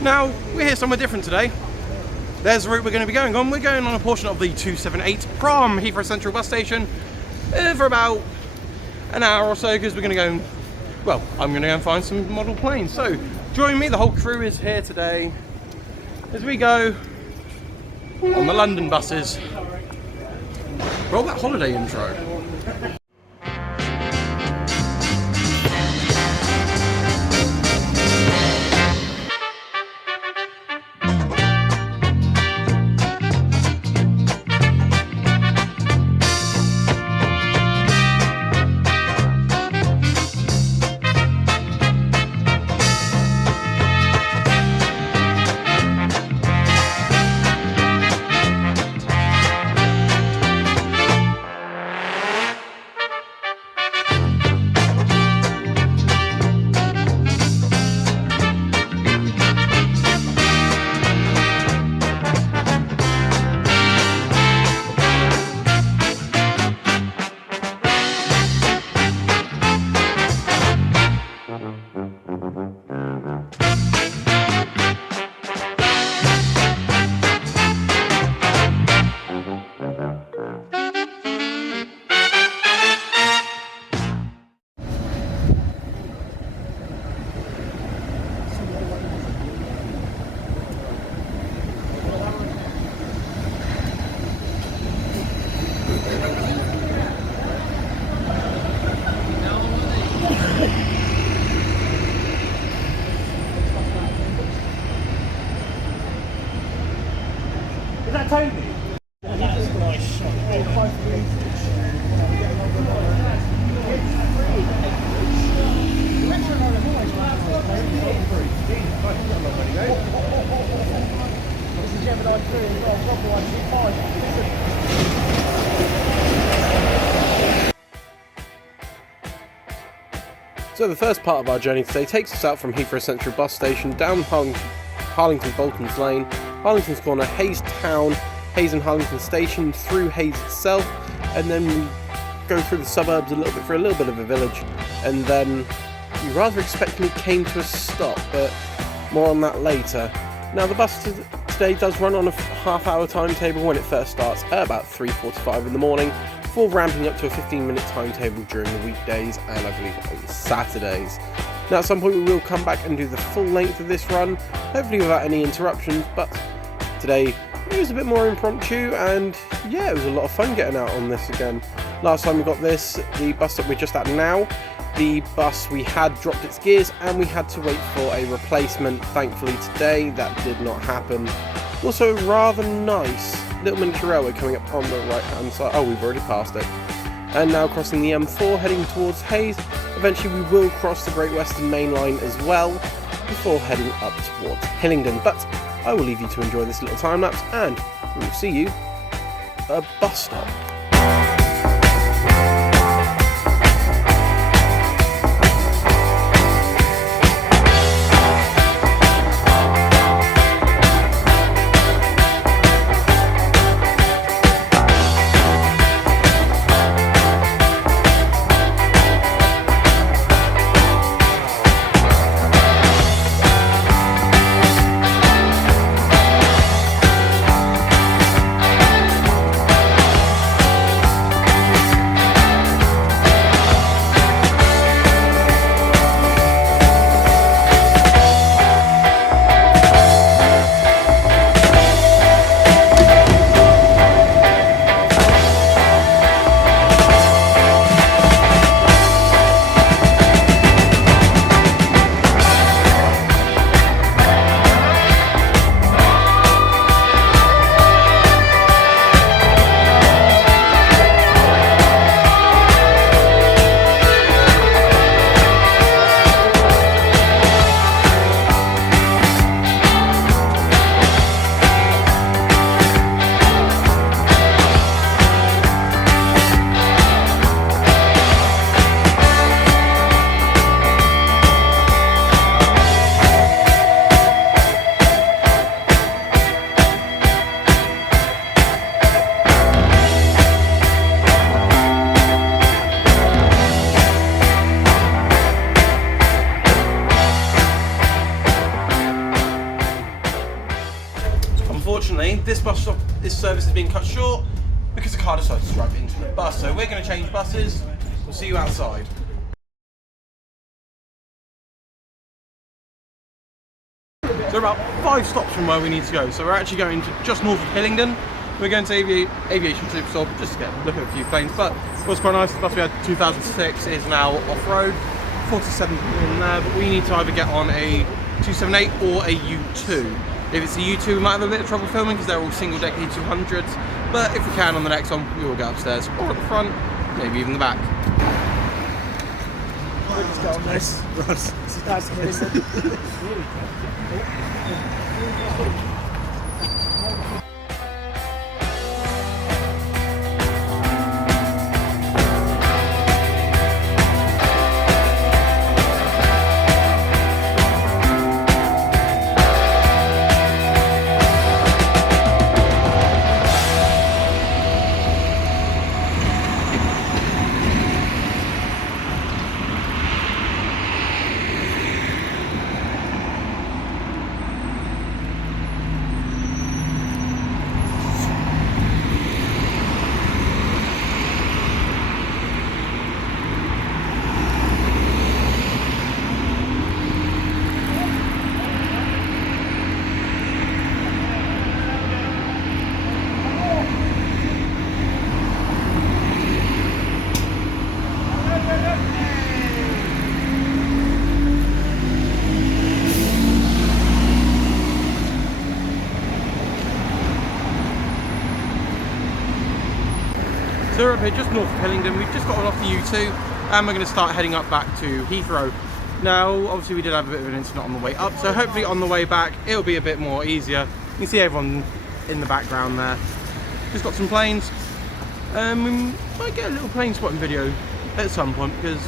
Now, we're here somewhere different today. There's the route we're going to be going on. We're going on a portion of the 278 from Heathrow Central Bus Station for about an hour or so, because we're going to go, well, I'm going to go and find some model planes. So, join me, the whole crew is here today as we go on the London buses. Roll that holiday intro. Is that Toby? That's nice. So the first part of our journey today takes us out from Heathrow Central Bus Station, down Harlington Bolton's Lane, Harlington's Corner, Hayes Town, Hayes and Harlington Station, through Hayes itself, and then we go through the suburbs a little bit for a little bit of a village, and then we rather expectantly came to a stop, but more on that later. Now the bus today does run on a half-hour timetable when it first starts at about 3:45 in the morning, before ramping up to a 15-minute timetable during the weekdays and I believe on Saturdays. Now at some point we will come back and do the full length of this run, hopefully without any interruptions, but today it was a bit more impromptu, and yeah, it was a lot of fun getting out on this again. Last time we got this, the bus that we're just at now, the bus we had dropped its gears and we had to wait for a replacement. Thankfully today that did not happen. Also a rather nice little miniature railway coming up on the right hand side. Oh, we've already passed it. And now crossing the M4 heading towards Hayes. Eventually we will cross the Great Western Main Line as well before heading up towards Hillingdon. But I will leave you to enjoy this little time lapse, and we will see you at a bus stop. this service has been cut short because the car decided to drive into the bus. So we're going to change buses. We'll see you outside. So we're about 5 stops from where we need to go. So we're actually going to just north of Hillingdon. We're going to Aviation Superstore just to get a look at a few planes. But it was quite nice. The bus we had 2006 is now off-road. 47 people in there, but we need to either get on a 278 or a U2. If it's a U2, we might have a bit of trouble filming because they're all single-deck E200s. But if we can on the next one, we will go upstairs or at the front, maybe even the back. Let's go on this. Russ. That's good. So we're up here just north of Hillingdon. We've just got off the U2 and we're going to start heading up back to Heathrow. Now obviously we did have a bit of an incident on the way up, so hopefully on the way back it'll be a bit more easier. You can see everyone in the background there. Just got some planes. We might get a little plane spotting video at some point because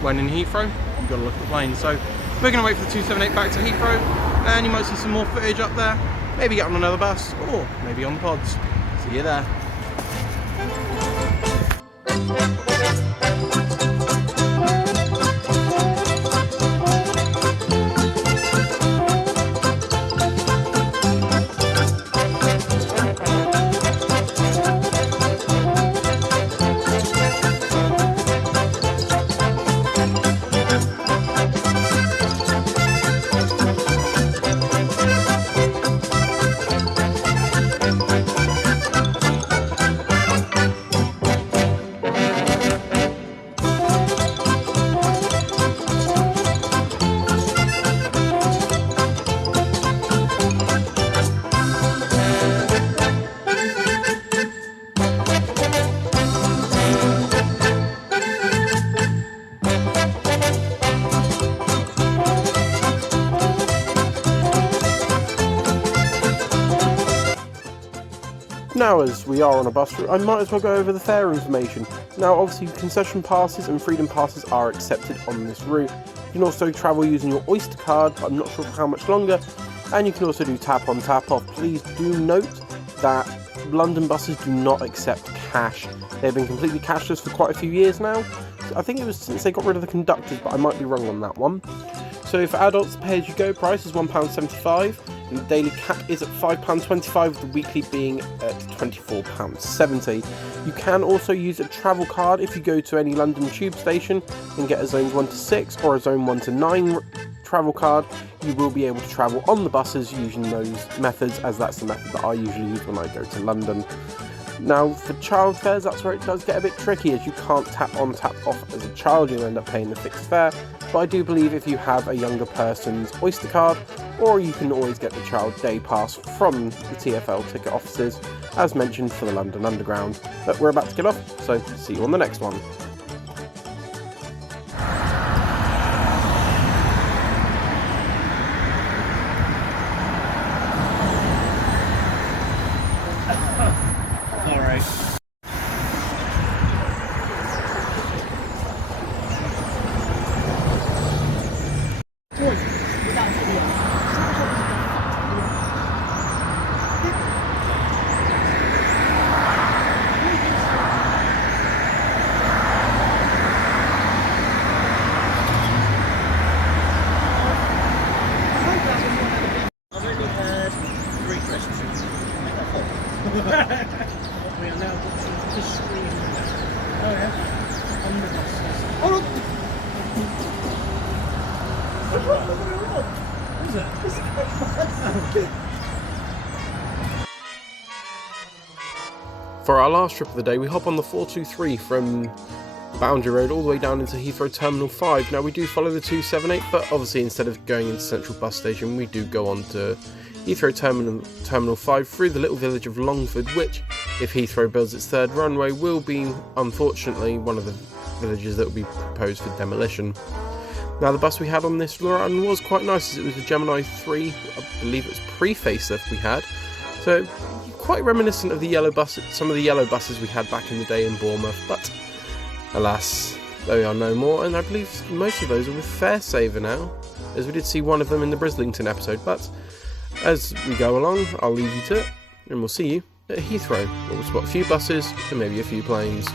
when in Heathrow you've got to look at the planes. So we're going to wait for the 278 back to Heathrow and you might see some more footage up there. Maybe get on another bus or maybe on the pods. See you there. Now as we are on a bus route, I might as well go over the fare information. Now obviously concession passes and freedom passes are accepted on this route. You can also travel using your Oyster card, but I'm not sure for how much longer. And you can also do tap on, tap off. Please do note that London buses do not accept cash. They've been completely cashless for quite a few years now. I think it was since they got rid of the conductors, but I might be wrong on that one. So for adults, the pay-as-you-go price is £1.75, and the daily cap is at £5.25, with the weekly being at £24.70. You can also use a travel card if you go to any London tube station and get a zones 1 to 6 or a zone 1 to 9 travel card. You will be able to travel on the buses using those methods, as that's the method that I usually use when I go to London. Now for child fares, that's where it does get a bit tricky, as you can't tap on, tap off as a child. You'll end up paying the fixed fare. But I do believe if you have a younger person's Oyster card, or you can always get the child day pass from the TfL ticket offices, as mentioned for the London Underground. But we're about to get off, so see you on the next one. Just screaming. Oh yeah. On the buses. Oh, Is it? For our last trip of the day, we hop on the 423 from Boundary Road all the way down into Heathrow Terminal 5. Now, we do follow the 278, but obviously instead of going into Central Bus Station, we do go on to Heathrow Terminal 5 through the little village of Longford, which, if Heathrow builds its third runway, will be, unfortunately, one of the villages that will be proposed for demolition. Now, the bus we had on this run was quite nice, as it was a Gemini 3, I believe it was pre-facelift we had, so quite reminiscent of the yellow buses, some of the yellow buses we had back in the day in Bournemouth, but alas, they are no more, and I believe most of those are with Fairsaver now, as we did see one of them in the Brislington episode. But as we go along, I'll leave you to it, and we'll see you at Heathrow, where we'll spot a few buses and maybe a few planes.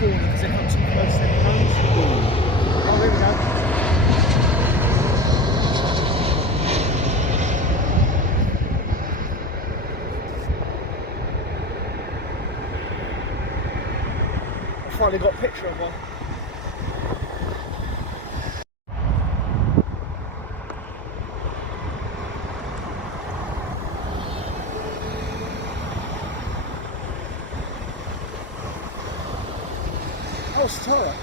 Because it comes from close to the coast. Oh, here we go. I finally got a picture of one. Oh, Sinatra.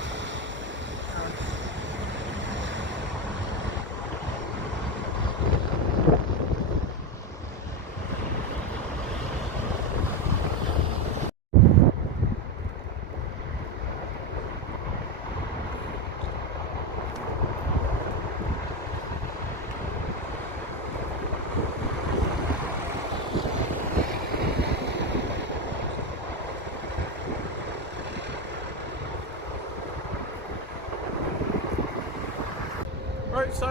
Right, so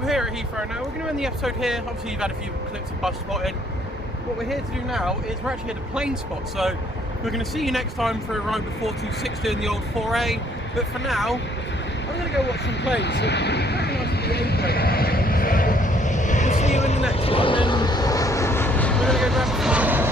we're here at Heathrow now. We're going to end the episode here. Obviously, you've had a few clips of bus spotting. What we're here to do now is we're actually here to plane spot. So we're going to see you next time for a ride with 4260 in the old 4A. But for now, I'm going to go watch some planes. So very nice to be in plane. So we'll see you in the next one, and we're going to go grab a